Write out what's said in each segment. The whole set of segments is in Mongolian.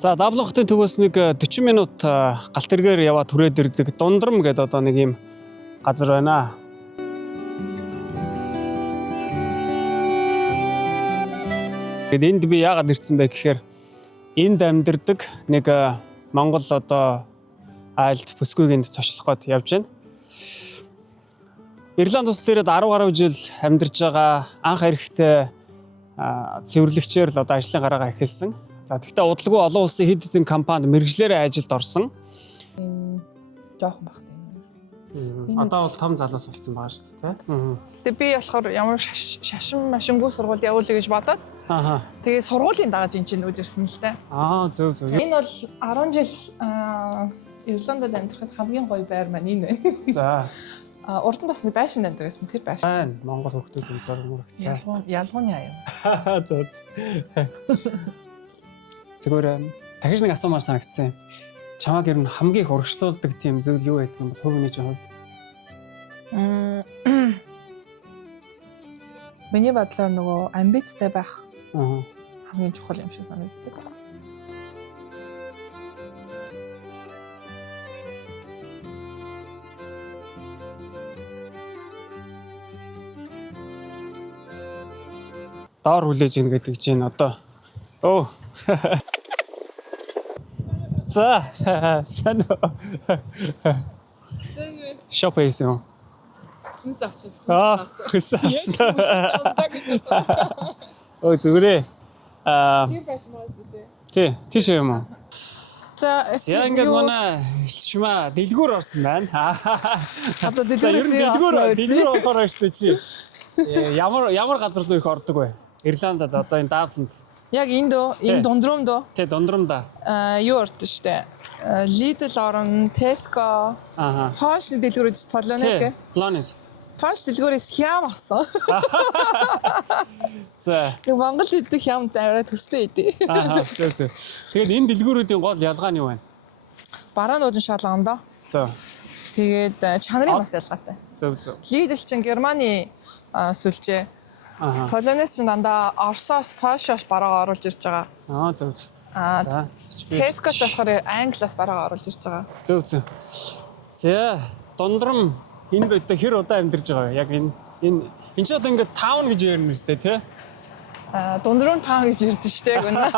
За даблохтын төвөөс нэг 40 минут галт тэргээр яваад түрээд ирдэг Дундрам гэдэг одоо нэг юм газар байна. Тэгэд энд би яагаад ирсэн бэ гэхээр энд амьдардаг нэг Монгол одоо айлд бүсгүйг энд цочлох гээд явж байна. Ирланд улс дээрээ 10 гаруй жил амьдарч байгаа анх эрэхтэй цэвэрлэгчээр л одоо ажлын гараагаа эхэлсэн. За тэгтээ удалгүй олон улсын хэд хэдэн компанид мэргэжлэрээ ажилд орсон. Жоохон багтай. Одоо бол том залуус болсон байгаа шүү дээ, тийм. Тэгээ би болохоор ямар шашин машингүй сургуульд явуулъя гэж бодоод. Тэгээ сургуулийн дагаж эн чинь үдэрсэн л дээ. Зөв. Энэ бол 10 жил Ирландд амьдрахад хамгийн гоё байр маань энэ байна. За. Урд нь бас нэг байшин амьдрасан тэр байшин. Монгол хүүхдүүдийн зургууртай. Ялгууны аяа. Зөв. Зүгээр дахиж нэг асуумаар санагдсан юм. Чамайг ер нь хамгийн их урагшлуулдаг тийм зүйл юу байдаг юм бол хөвгний чинь хувьд? Миний бодлоор нөгөө амбицтай байх хамгийн чухал юм шиг санагддаг. Доор хүлээж ийн гэдэг чинь одоо За сайн уу? Шоп хийсэн. Хүнс авчид. Хүссэн. Зүгээрээ. Тэр байшин маас үү? Тийш юм уу? За ингээд манай шимаа дэлгүүр орсон байна. Одоо дэлгүүр орохоор шүү дээ чи. Ямар газар руу их ордог вэ? Ирландад одоо энэ Дабланд. Яг энэ Дундрамд уу? Тэ Дундрамда. Юу ордог штэ. Lidl орон, Tesco. Польшны дэлгүүрээс Polonez гэ. Polonez. Польш дэлгүүрээс хям авсан. За. Монгол хэлдэг хямд аваад төстэй идэв. Зөв. Тэгээд энэ дэлгүүрүүдийн гол ялгаа нь юу вэ? Бараа нуудан шалгондоо. За. Тэгээд чанарын бас ялгаатай. Зөв. Lidl чинь Германы сүлжээ. Polonez чинь дандаа Оросоос, Польшоос бараа оруулж ирж байгаа. Зөв. За. Tesco-с болохоор Англиас бараа оруулж ирж байгаа. Зөв. За, Дундрам энд одоо хэр удаа амьдарч байгаа вэ? Яг энэ ч одоо ингээд таун гэж ярина мэт тий? Дундрам таун гэж ярьдэн штэ гэнэ.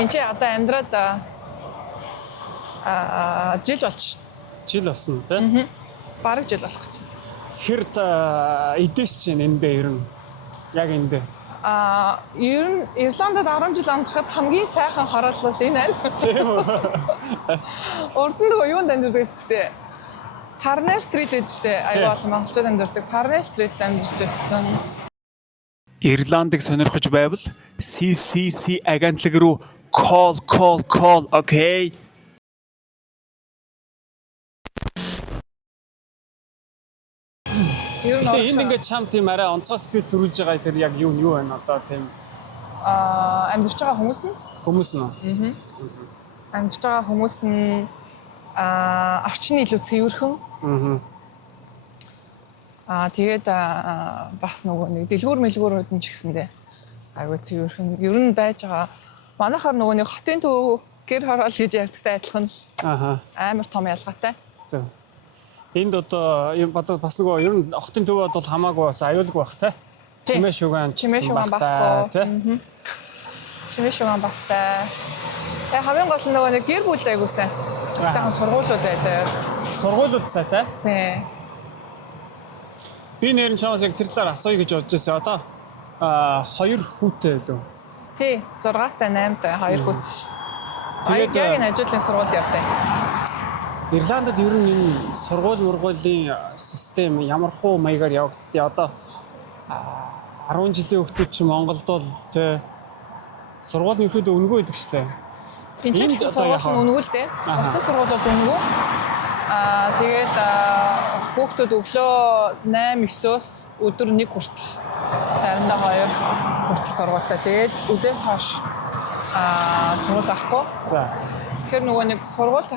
Энд чи одоо амьдраад жил болж. Жил болсон тий? Бараг жил болох гэж. Хэр эдээс чинь эндээ ер нь яг эндээ. Ер нь Ирландд 10 жил амьдрахад хамгийн сайхан хороолол энэ байна. Тийм үү? Урд нь нөгөө юунд амьдардаг гэсэн чинь Parnell Street гэдэг чинь аюул олон монголчууд амьдардаг. Parnell Street-д амьдарч байсан. Ирландыг сонирхож байвал CCC агентлаг руу call okay. Энд ингээд чам тийм арай онцгой сэтгэл төрүүлж байгаа тэр яг юу байна одоо тийм амьдарч байгаа хүмүүс нь амьдарч байгаа хүмүүс нь орчны илүү цэвэрхэн тэгээд бас нөгөө нэг дэлгүүрүүд нь ч гэсэндээ айгүй цэвэрхэн ер нь байж байгаа. Манайхаар нөгөө нэг хотын төв гэр хороол гэж ярьдагтай адилхан л амар том ялгаатай. Зөв. Энд одоо юм бас нөгөө ер нь хотын төвөд бол хамаагүй бас аюулгүй бах те. Чимээ шугаан багтай те. Чимээ шугаан багтай. Хамгийн гол нь нөгөө нэг гэр бүл айгуусан. Тахан сургуулиуд байдаг. Сургуулиуд сая те. Тий. Би нэр нь чамаас яг тэр талаар асууя гэж бодож байсан. Одоо 2 хүүтэй лөө. Тий, 6-тай 8-тай 2 хүүтэй шүү. Тэгээд яг энэ ажлын сургуульд явдаг. Ирландд ер нь энэ сургуулийн систем ямар хуу маягаар явагддгийг одоо 10 жилийн хүүхдүүд чинь Монголд бол тэ сургууль нь ихэд өнгөө идэг штэ. Энд ч сургууль нь өнгөө л дээ. Улсын сургууль бол өнгөө. Тэгээд хүүхдүүд өглөө 8-9-оос өдөр 1 хүртэл заримдаа 2 хүртэл сургуультай. Тэгээд өдөөс хойш сургууль авахгүй. За. Тэгэхээр нөгөө нэг сургууль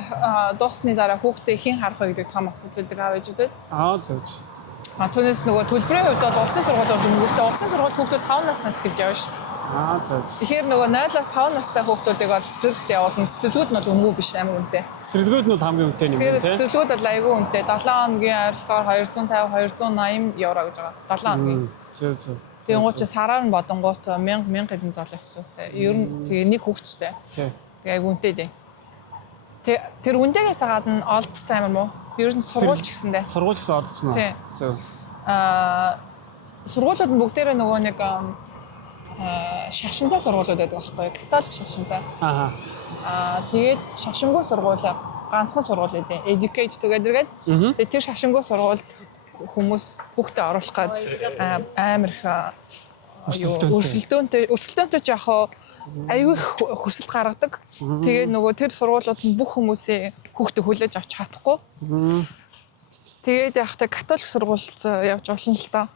дуусны дараа хүүхдээ хэн харах вэ гэдэг том асуудалдаг аав ээжүүдэд. Зөв. Түүнээс нөгөө төлбөрийн хувьд бол улсын сургуулиуд өнгөтэй. Улсын сургууль хүүхдүүд 5 наснаас эхэлж явна шүү. За. Тэгэхээр нөгөө 0-аас 5 настай хүүхдүүдийг бол цэцэрлэгт явуулна. Цэцэрлэгүүд нь бол үнэгүй биш амар үнэтэй. Цэцэрлэгүүд нь бол хамгийн үнэтэй юм Тэгэхээр тийм. цэцэрлэгүүд бол айгүй үнэтэй. 7 хоногийн ойролцоогоор 250 280 евро гэж байгаа. 7 хоногийн. Зөв. Тэгээ ууч сараар нь бодонгууд 1000 хэдэн золиосчтой. Ер нь тэгээ нэг хүүхдтэй. Тэгээ айгүй үнэтэй дээ. Тэр үнэтэйгээс гадна олдсон амар мó. Ер нь сургуульч гэсэндээ. Сургуульч гэсэн олдсон мó. Зөв. Сургуулиуд нь бүгдээрээ нөгөө нэг шашинтай сургуулиуд байдаг байхгүй юу? Католик шашинтай. Тэгээд шашингүй сургууль ганцхан сургууль гэдэг. Educate together гэдэг. Тэгээд тэр шашингүй сургуульд хүмүүс хүүхдээ оруулах гээд амар их өрсөлдөөнтэй яг аюу их хүсэлт гаргадаг. Тэгээд нөгөө тэр сургуулиуд нь бүх хүмүүсээ хүүхдээ хүлээж авч чадахгүй. Тэгээд яг та католик сургуульд явж болно л та.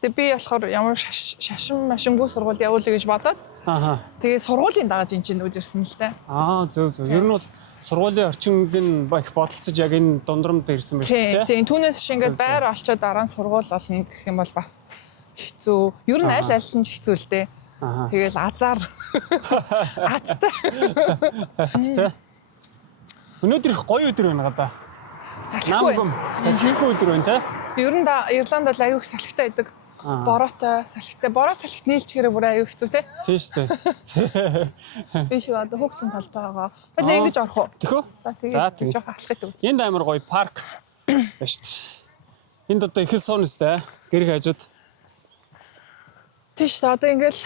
Тэгээд би болохоор ямар шашин машингүй сургуульд явуулъя гэж бодоод. Тэгээд сургуулийн дагаж эн чинь үдэрсэн л та. Зөв. Ер нь бол сургуулийн орчинг нь их бодолцож яг энэ дундрамд ирсэн байж тээ. Тийм. Түүнээс шингээд байр олцоод дараа нь сургууль болно гэх юм бол бас хэцүү. Ер нь аль нь ч хэцүү л дээ. Тэгэл азар. Азтай. Өнөөдөр их гоё өдөр байна гадаа. Салхигүй өдөр байна те. Ер нь Ирланд бол аюух салхитай байдаг. Бороотой салхитай. Бороо салхит нийлчихээрээ бүр аюух хэцүү те. Тийм шүү дээ. Би шиг одоо хүүхдийн талбайгаа. Бэлээ ингэж орох уу? Тэхөө. За тэгээд жоох алхах гэдэг. Энд амар гоё парк байна шүү дээ. Энд одоо их л суун өстэй. Гэрэг хажууд. Тийш одоо ингээл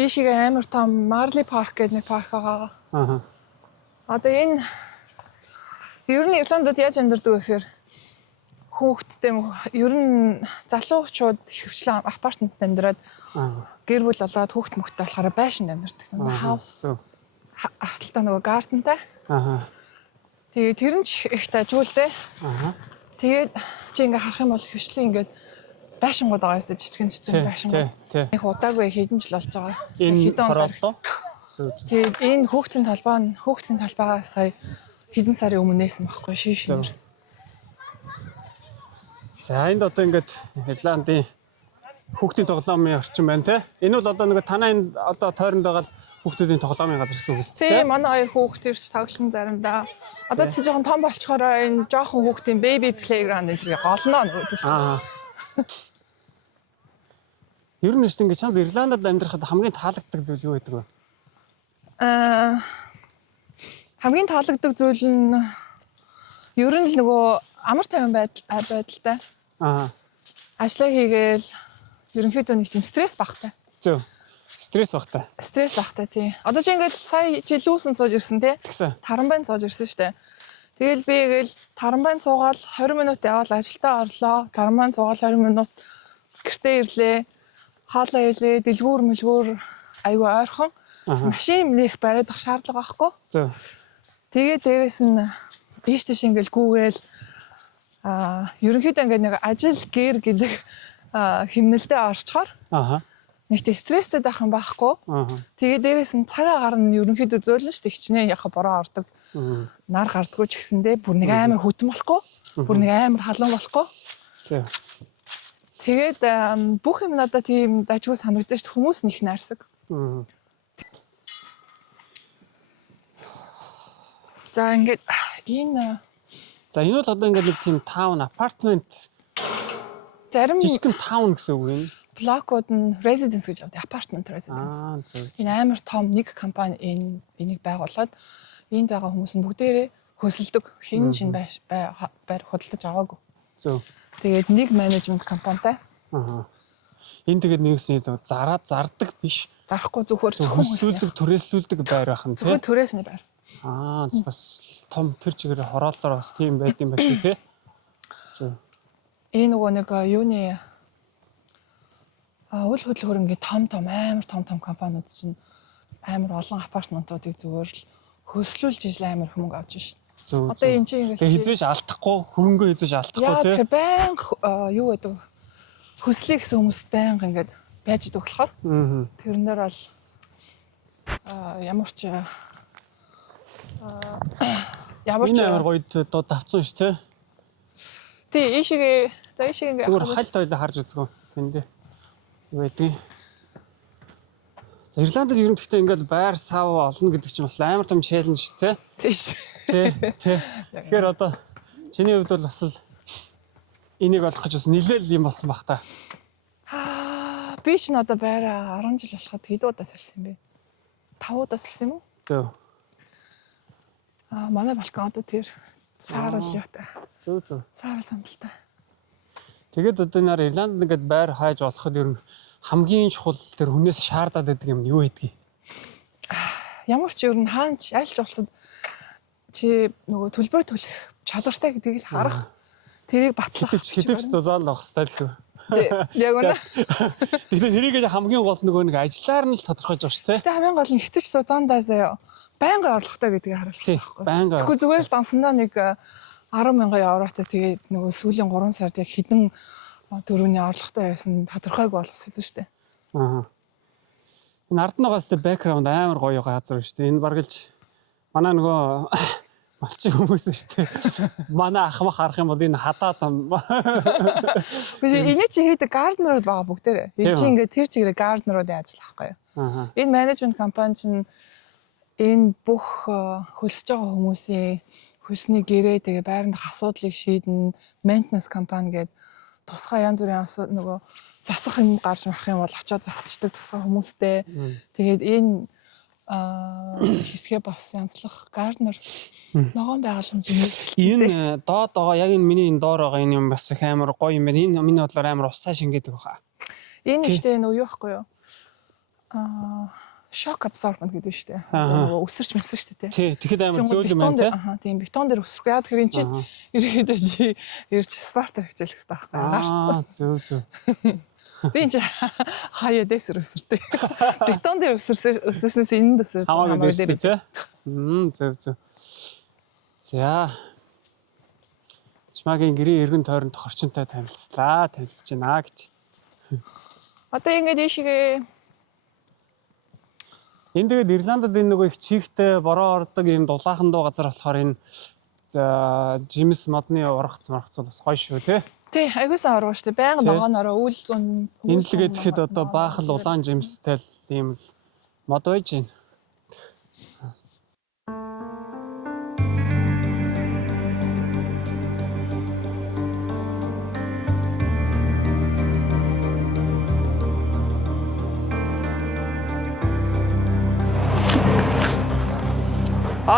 ийшиг амар том Marley Park гэдэг нэг парк байгаа. Одоо энэ ер нь Ирландд яаж амьдардаг вэ гэхээр хүүхдтэй ер нь залуучууд хөвчлэн апартмент амьдраад гэр бүл болоод хүүхд мөхтэй болохоор байшинд амьдардаг. Хаус арталтаа нөгөө гардентай. Тэгээд тэр нь ч их тажиулдэ. Тэгээд чи ингээ харах юм бол хөвчлэн ингээд байшингууд байгаа юмстай жижигэн байшингууд. Их удаагүй хэдэн жил болж байгаа. Хэдэн хорлоо. Тэгээд энэ хүүхдийн талбайгаа сая хэдэн сарын өмнө нээсэн байхгүй шившнэр. За энд одоо ингээд Ирландын хүүхдийн тоглоомын орчин байна те. Энэ бол одоо нэг танаа энэ одоо тойронд байгаа хүүхдүүдийн тоглоомын газар гэсэн үг үстэй. Тийм манай хоёр хүүхд ирж тоглоом заримдаа. Одоо чи жоохон том болчхороо энэ жоохон хүүхдийн baby playground энэ голноо нөгөө. Ер нь ингэж чамд Ирландд амьдрахад хамгийн таалагддаг зүйл юу байдаг вэ? Хамгийн таалагддаг зүйл нь ер нь л нөгөө амар тайван байдалтай. Ажлаа хийгээл ерөнхийдөө нэг тийм стресс багтай. Зөв. Стресс багтай. Стресс багтай тий. Одоо чи ингээд сая чи лүүсэн сууж ирсэн тий. Таранбайн сууж ирсэн штэ. Тэгэл би гээл таранбайн суугаал 20 минут яваал ажилдаа орлоо. Таранбайн суугаал 20 минут гэртээ ирлээ. Хаалаа хэлээ, дэлгүүр айгүй ойрхон. Машин нэх бариадах шаардлага байхгүй. Зөв. Тэгээ дээрэс нь ийш тийш ингээл гүүгээл ерөнхийдөө ингээд нэг ажил гэр гэдэг хэмнэлтэд орчхоор нэг тийм стресстэй байх юм байхгүй. Тэгээ дээрэс нь цагаа гарна ерөнхийдөө зөөлөн ш тэгчнээ яхаа бороо ордог. Нар гардггүй ч гэсэндээ бүр нэг амар хөтөн болохгүй. Бүр нэг амар халуун болохгүй. Зөв. Тэгээд бүх юм надад тийм дажгүй санагдаж ш хүмүүс них найрсаг. За ингээд энэ бол одоо ингээд нэг тийм таун апартмент зарим жижигхэн таун гэсэн үг юм. блокууд нь residence гэж авдаг апартмент residence. Энэ амар том нэг компани энийг байгуулад энд байгаа хүмүүс нь бүгдээрээ хөсөлдөг хин чин байр худалдаж аваагүй. Зөв. Тэгээд нэг менежмент компанитай. Энэ тэгээд нэгсэн зардаг биш. Зарахгүй зүгээр хөсөлдөг, түрээслүүлдэг байр байх нь тийм. Зүгээр түрээсний байр. Бас том тэр чигээр хорооллоор бас тийм байд юм байна шүү тий. Энэ нөгөө нэг юуны үйл хөдлөхөр ингээд амар том компаниуд чинь амар олон апартментуудыг зүгээр л хөслүүлж ижил амар хүмүүг авч шин. Одоо энэ чинь ингээд хизээш алдахгүй, хөрөнгөө хизээш алдахгүй тий. Тэгэхээр байнга юу гэдэг хөслөе гэсэн хүмүүс байнга ингээд байж идэг болохоор тэрнээр бол ямар ч амар гоё дод авцсан ш тий. Тий ийшээ ингээд зүгээр хальт ойлоо харж үзгөө тэндээ. Юу байдгийг. За Ирландд ер нь гэхдээ ингээд байр сав олно гэдэг чинь бас амар том челленж те. Тийш. Тий. Тэгэхээр одоо чиний хувьд бол бас л энийг олох гэж бас нэлээл юм болсон бах та. Би ч надад байраа 10 жил болоход хэд удаа салсан юм бэ? 5 удаа салсан юм уу? Зөв. Манай балкон одоо тэр саарал яатай. Зөв. Саарал сандалтай. Тэгээд одоо нэр Ирландд ингээд байр хайж олоход ер нь хамгийн чухал тэр хүнээс шаардаад байдаг юм юу гэдгийг. Ямар ч ер нь хаач айлч болсод чи нөгөө төлбөр төлөх чадвартай гэдгийг л харах. Тэрийг батлах. Хэдвч зузаал авах хэрэгтэй л хөө. Яг үнэ. Тэгэхээр тэрийг хамгийн гол нөгөө нэг ажиллаар нь л тодорхойж байгаа шүү дээ. Гэтэ хамгийн гол нь хитвч зузаандаа заяа байнгын орлоготой гэдгийг харуулж байгаа байхгүй. Байнгын. Тэгэхгүй зүгээр л дансандаа нэг 10,000 евротой тэгээд нөгөө сүүлийн 3 сард яг хэдэн төгрөгийн орлоготой байсан тодорхойг боловсон шүү дээ. Аа. Энэ ард нугаас тэ бэкграунд амар гоё газар шүү дээ. Энэ баргалж манай нөгөө малчин хүмүүс шүү дээ. Манай ах мах харах юм бол энэ хадаад юм. Биш энэ чи хийдэг гарднерууд байгаа бүгдээрээ. Энэ чи ингээд тэр чигээрээ гарднеруудын ажил байхгүй юу? Аа. Энэ менежмент компани чинь энэ бүх хөлсөж байгаа хүмүүсийн хөлсний гэрээ тэгээ байрандах асуудлыг шийдэн мейнтенанс компани гэдэг тусгай янз бүрийн нөгөө засах юм гарч марах юм бол очиод засчдаг тусгай хүмүүстэй. Тэгээд энэ хэсгээ бас янзлах гарднер ногоон байгууламж юм. Энэ доод байгаа яг энэ миний энэ доор байгаа энэ юм бас их амар гоё юм байна. Энэ миний бодлоор амар усаа шингээдэг баха. Энэ ихтэй нөгөө юу байхгүй юу? Shock absorbent гэдэг шүү дээ. Нөгөө өсөрч мөсөр шүү дээ. Тий, тэгэхэд амар зөөлөн байна те. Тийм бетон дээр өсрөх. Яг тэр энэ чи ерөөдөө чи ирж спортер хичээлэх хэрэгтэй байхгүй юу? Зөв. Би энэ хаяа дэсэр өсөртэй. Бетон дээр өсөрснөөс энд өсөрсөн хамаагүй дээр тий. Зөв. За. Чимагийн гэрээ эргэн тойронд хорчонтой танилцж байна гэж. Одоо ингэж ийшээ энэ тэгээд Ирландд энэ нөгөө их чигтэй бороо ордог юм дулаахан дуу газар болохоор энэ Джимс модны ургац бас гоё шүү те. Тий, айгуусан оргоо шүү дээ. Байнга ногоонороо үйл зун. Энэ л гээд тэгэхэд одоо баахал улаан Джимстэй л ийм л мод байж байна.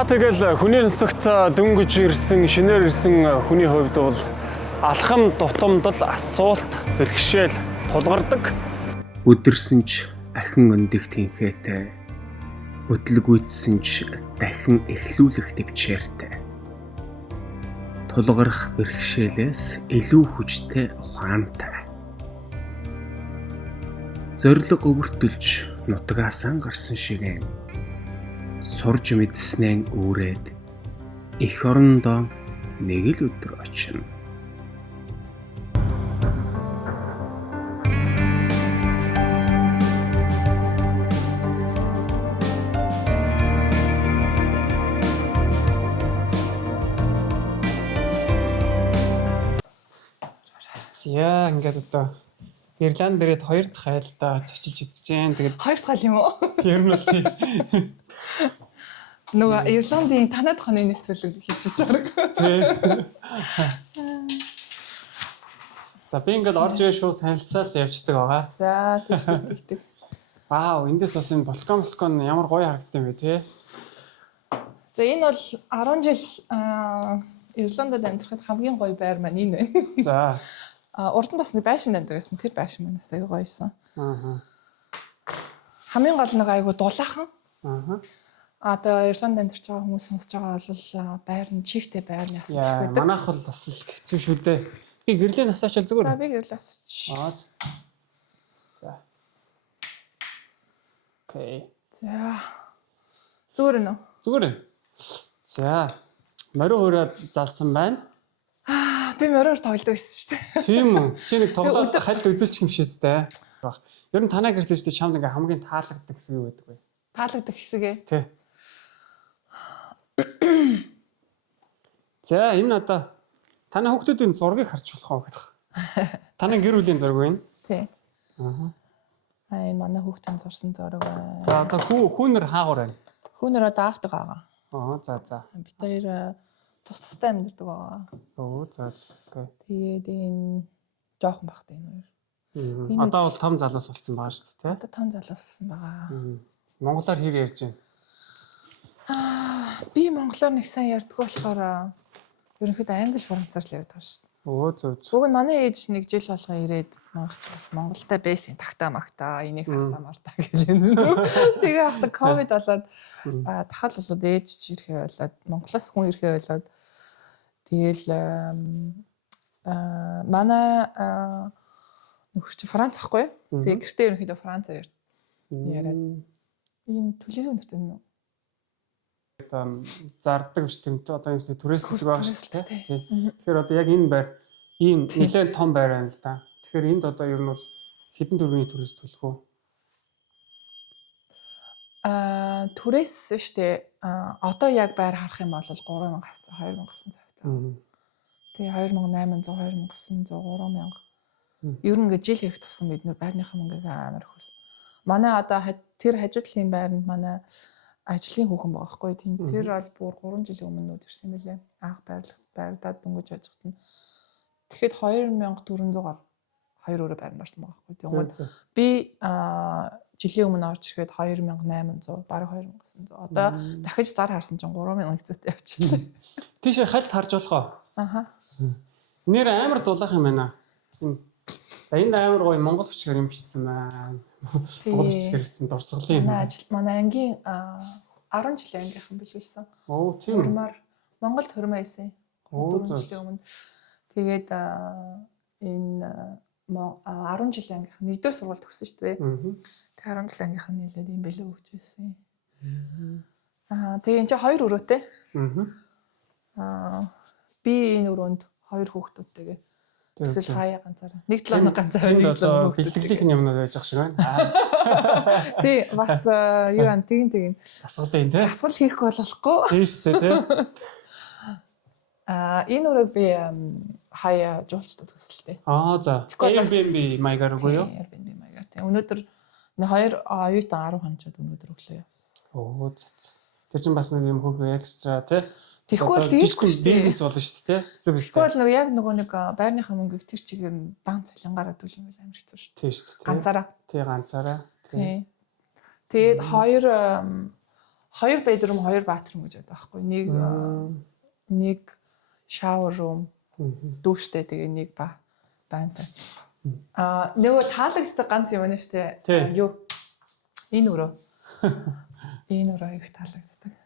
Тэгэл хүний нутагт дөнгөж ирсэн, шинээр ирсэн хүний хувьд бол алхам дутамдал, асуулт, бэрхшээл тулгардаг. Өдөрсөн ч ахин өндөх тэнхээтэй, хөдөлгүйдсэн ч дахин эхлүүлэх төвчээртэй. Тулгарх бэрхшээлээс илүү хүчтэй ухаантай. Зориг өвөртөлж нутгаасаа гарсан шигээн сурж мэдснээ үүрээд эх орондоо нэг л өдөр очино. Яа ингээд одоо Ирланд дээрээ 2 дахь айлдаа зочилж үзэж जैन. Тэгээд 2 дахь айл юм уу? Ер нь бол тийм. Нөгөө Ирландын танаад хоног нэвтрүүлэг хийчихэж байгаа. Тийм. За би ингээд орж ирээ шууд танилцаад явчихдаг байгаа. За тэгтэг. Вау, эндээс бас энэ балкон ямар гоё харагдсан юм бэ те. За энэ бол 10 жил Ирландд амьдрахад хамгийн гоё байр маань энэ байна. За. Урд нь бас нэг байшин амьдрасан. Тэр байшин маань бас аягүй гоёсэн. Аа. Хамгийн гол нэг аягүй дулаахан. Аа. Одоо Ирланд амьдарч байгаа хүмүүс сонсож байгаа бол байр нь чихтэй байр нь асууж байдаг. Манайх бол бас л хэцүү шүү дээ. Би гэрлийн асаач бол зүгээр. За би гэрлээ асууч. За. Окей. За. Зүгээр нөө. Зүгээр. За. Морио хөрөөд залсан байна. Би мориор тоглодог байсан шүү дээ. Тийм үү? Чи нэг тоглоод хальт үзүүлчих юм шээстэй. Ер нь танаа гэрч ирсэн чамд ингээ хамгийн таалагддаг хэсэг юу байдаг вэ? Таалагддаг хэсэг ээ. Тий. За энэ одоо танай хүүхдүүдийн зургийг харж болох уу гэдэг. Танай гэр бүлийн зураг байна. Тий. Аа. Манай хүүхдийн зурсан зураг байна. За одоо хүүнэр хаагур байна. Хүүнэр одоо автаг байгаа. За. Бид хоёр тус тустай амьдардаг байгаа. За. Тэгээд энэ жоохон багтай энэ хоёр. Одоо бол том залуус болсон байгаа шүү дээ. Одоо том залууссан байгаа. Монголоор хэр ярьж байна? Би монголоор нэг сайн ярьдаг болохоор ерөнхийдөө англи францаар л ярьдаг шүү дээ. Зөв. Уг нь манай ээж нэг жил болго ирээд мангach бас Монголтай байсан тагтаа магтаа энийг хартаа мартаа гэж юм зү. Тэгээ ахта ковид болоод дахал болоод ээж ч ирэхээ болоод Монголоос хүн ирэхээ болоод тэгэл манай нөхөрч Франц ахгүй. Тэгээ гэртээ ерөнхийдөө францаар яриад. Энэ төлөв өнөртэй нь зардаг биш тэмтэй одоо энэ турист гэж байгаа шүү дээ. Тэгэхээр одоо яг энэ байр ийм нэлээд том байр байна л да. Тэгэхээр энд одоо ер нь бол хэдэн төгрөгийн турист төлөх үү? Турист штэ одоо яг байр харах юм бол 3000 авцаа 2900 авцаа. Тэгээ 2800 2900 3000. Ер нь ингээд жил хэрэг тусан бид нэр байрныхаа мөнгөийг амар хөөс. Манай одоо тэр хажуу талын байранд манай ажлын хүүхэн байгаа хгүй тийм тэр бол бүр 3 жилийн өмнө ирсэн мөлий анх байрлаад дөнгөж ажихт нь тэгэхэд 2400-аар 2 өрөө байранд орсон байгаа хгүй тийм би жилийн өмнө орж ирэхэд 2800 бараг 2900 одоо дахиж зар харсан чинь 3100-тэй явчихлаа тийш хальт харж болох уу нэр амар дулаах юм байна за энд амар гоё монгол хүчээр юм бичсэн байна Монгол хүчээр бичсэн дурсгалын юм. Манай ангийн 10 жилийн ангийнхан билүүлсэн. Тийм. Монголд хөрмөө байсан. 4 жилийн өмнө. Тэгээд энэ 10 жилийн ангийнхан нэгдүгээр сургууль төгссөн шүү дээ. Тэгээд 10 жилийн ангийнхан нийлээд юм бэлээ өгч байсан. Тэгээд энэ чинь 2 өрөөтэй. Би энэ өрөөнд 2 хүүхдүүдтэйгээ эсвэл хаяа ганцаараа. Нэг 7 хоног ганцаараа нэг 7 хоног бэлтгэлийн юмнууд байж ах шиг байна. Тий, бас юу ан тэгин. Дасгалын тий. Дасгал хийхгүй болохгүй. Тийм шүү дээ тий. Энэ өрөөг би хаяа жуулчдад төсөлтэй. За. Airbnb маягаар үгүй юу? Airbnb маягаар тий. Өнөөдөр 2 оюутан 10 хончод өнөөдөр өглөө явсан. Тэр чинь бас нэг юм хөргөө экстра тий. Тэгэхгүй дийхгүй бизнес болно шүү дээ. Зөв биш. Тэгвэл яг нэг байрныхаа мөнгөийг тэр чигээр нь дан цалингаараа төлөх юм амар хэцүү шүү. Тийм шүү дээ. Ганцаараа. Тий, ганцаараа. Тий. Тэгээд 2 bedroom 2 bathroom гэж байдаг байхгүй. Нэг shower room дүүштэй тэгээ нэг байнтай. Нөгөө таалагддаг ганц юм байна шүү дээ. Юу? Энэ өрөө. Энэ өрөө их таалагддаг.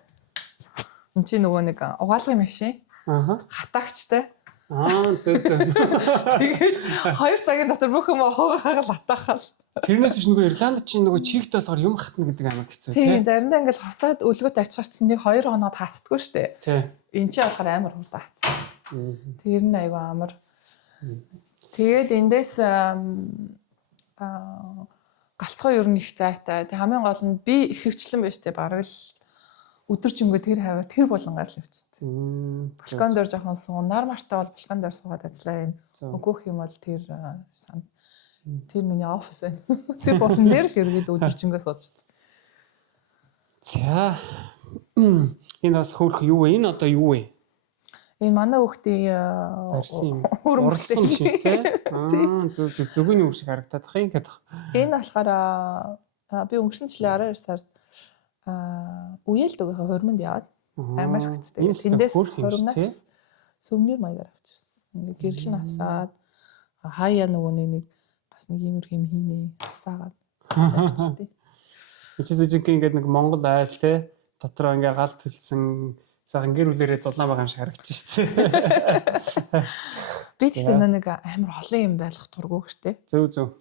Энд чи нөгөө нэг угаалгын машин. Хатаагчтай. Зөв. Тэгэл 2 цагийн дотор бүх юм хаагаал хатаахал. Тэрнээс биш нөгөө Ирланд чинь нөгөө чигт болохоор юм хатна гэдэг амар хэцүү тийм. Заримдаа ингээл хацаад өлгөт авчихар чинь нэг 2 хоноод хаацдаггүй шүү дээ. Тийм. Энд чи болохоор амар хурдан хаацсан шүү дээ. Тэр нь айгүй амар. Тэгээд эндээс галтгой ер нь их зайтай. Тэг хамгийн гол нь би их хөвчлэн байж тээ бараг л өдөржингөө тэр хаваа тэр булангаар л өвчтсөн. Балкон дээр жоохон суун, нар мартай бол балкон дээр суугаад ажиллаа юм. Өгөөх юм бол тэр миний офис байна. Тэр болон дээр тэргээд өдөржингөө суучихсан. За. Энэ бас хөөх юу вэ? Энэ одоо юу вэ? Энэ манай хүүхдийн уралсан юм шиг тий. Зөвгөний үр шиг харагдаад байгаа юм гэдэг. Энэ болохоор би өнгөрсөн жилийн 12 сард үеэлд өгөхө хормонд яваад амар хөвцтэй. Тэндээс хормоноос сувнир маягаар авчихсан. Ингээ гэрэл нь асаад хаяа нөгөө нэг бас нэг иймэрхүү юм хийнэ асаагаад авчихтээ. Ичээс жинхэнэ ингээд нэг Монгол айл те дотроо ингээ гал төлсөн сайхан гэр бүлэрээ дулаан байгаа юм шиг харагдчих шүү дээ. Би тэгтээ нэг амар олон юм байх тургуу гэжтэй. Зөв.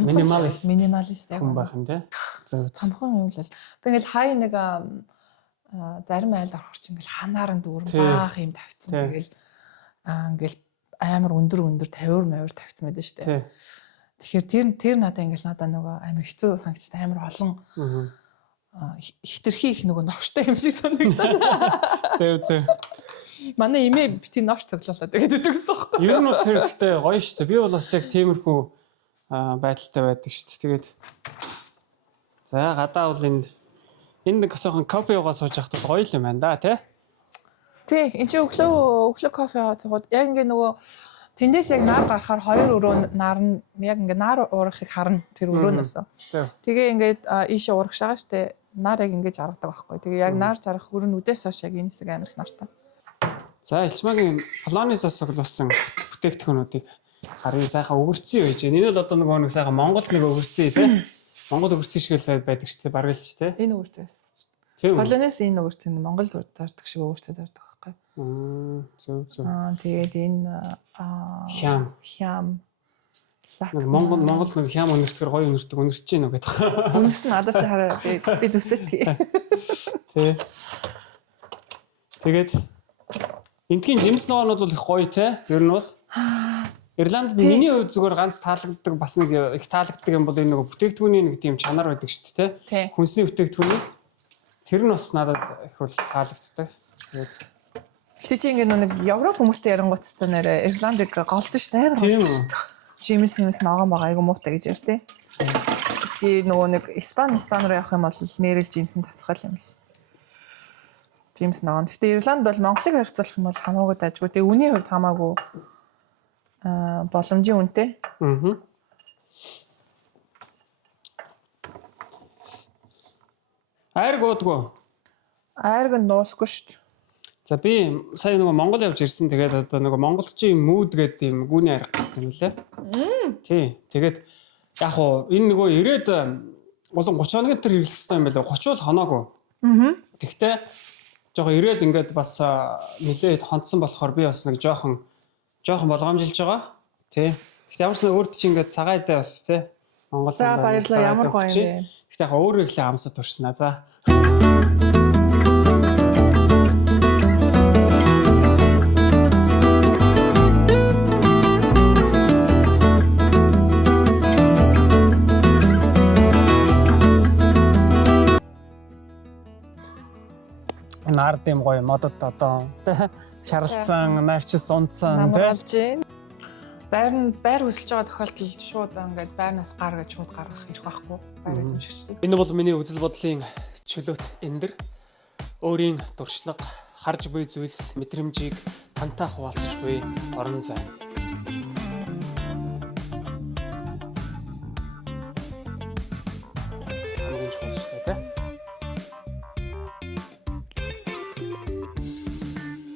Минималист яг хүн байх юм те. Зөв. Цамхан юм л. Би ингээл хаяа нэг зарим айлд орохор чи ингээл ханаар нь дүүрэн баах юм тавьчихсан. Тэгэл ингээл амар өндөр 50 мавир тавьсан байдаг шүү дээ. Тэгэхээр тэр надаа ингээл надаа нөгөө амар хэцүү санагдчихсан амар олон хитрхи их нөгөө новштой юм шиг санагдаад. Зөв. Манай эмээ бити новш цоглуулаад гэдэг гэсэн юм байна. Ер нь бол тэр ихтэй гоё шүү дээ. Би бол бас яг тиймэрхүү байдалтай байдаг шүү дээ. Тэгээд за гадаа бол энд нэг өсөөхөн кофе уугаа сууж явахд гоё юм байна да тий. Тий, энэ чи өглөө кофе уугаад яг ингээ нөгөө тэндээс яг нар гарахаар 2 өрөө нар нь яг ингээ нар уурахыг харна тэр өрөөнөөс. Тэгээ ингээд ийшээ уурах шагаа штэ нар яг ингэж харагдаг байхгүй. Тэгээ яг нар зарах өрөөнүүдээс хойш яг энэ хэсэг амар их нартай. За Элчмагийн колониасаас оглуулсан бүтээгдэхүүнүүдийг харин сайхан өгөрцөн байж. Энэ л одоо нөгөө нэг сайхан Монголд нэг өгөрцөн тий. Монгол өгөрцөн шиг л сайд байдаг шүү дээ. Бараг л ч тий. Энэ өгөрцөөс. Колониас энэ өгөрцөн Монгол дарддаг шиг өгөрцөө дарддаг байхгүй. Зөв. Тэгээд энэ хям Монгол нэг хям өнөртгөр гоё өнөртөг өнөрч гин үү гэдэг. Өнөрт нь надад чи хараа би зүсээ тий. Тэгээд энтхийн жимс ногоонууд бол их гоё те. Ер нь бол Ирландд миний хувьд зүгээр ганц таалагддаг бас нэг их таалагддаг юм бол энэ нөгөө бүтээгдэхүүний нэг тийм чанар байдаг шүү дээ те. Хүнсний бүтээгдэхүүний тэр нь бас надад их бол таалагддаг. Гэтэ чи ингэ нэг Европ хүмүүстэй ярангуйцтай нэрэ Ирландыг голдсон ш амар голдсон. Жимс ногоон байгаа айгу муутай гэж ярьтээ. Тий нөгөө нэг Испани руу явах юм бол нэрэл жимс нь тасгал юм л. Жимс ногоон. Гэтэ Ирланд бол Монголыг харьцуулах юм бол хамаагүй дайггүй. Тэгээ үний хувьд хамаагүй боломжийн үнэтэй. Айр гуудгүй. Айрг нь дуусгүй шүү дээ. За би сая нөгөө Монгол явж ирсэн. Тэгээд одоо нөгөө монголчийн мууд гэдэг юм гүний арга гэсэн юм лээ. Тий. Тэгээд яг уу энэ нөгөө ирээд болон 30 хоногийн тэр хэрэглэх хэрэгтэй юм байлаа. 30 бол хоноогүй. Тэгтээ жоохон ирээд ингээд бас нилээд хонцсон болохоор би бас нэг жоохон болгоомжилж байгаа. Тий. Гэхдээ ямар ч нэг өөрт чинь ингээд цагаадаа бас тий. Монгол за баярлалаа ямар гоё юм бэ. Гэхдээ яг өөрөө ихлэ амсад туршнаа. За. Нард юм гоё модод одоо шаралцсан, навчис унтсан тий. Байр өсөж байгаа тохиолдолд шууд ингээд байрнаас гар гэж шууд гаргах ирэх байхгүй. Байр эзэмшигчдэг. Энэ бол миний үзэл бодлын чөлөөт эндэр өөрийн дуршлаг, харж буй зүйлс, мэдрэмжийг тантай хуваалцаж буй орон зай.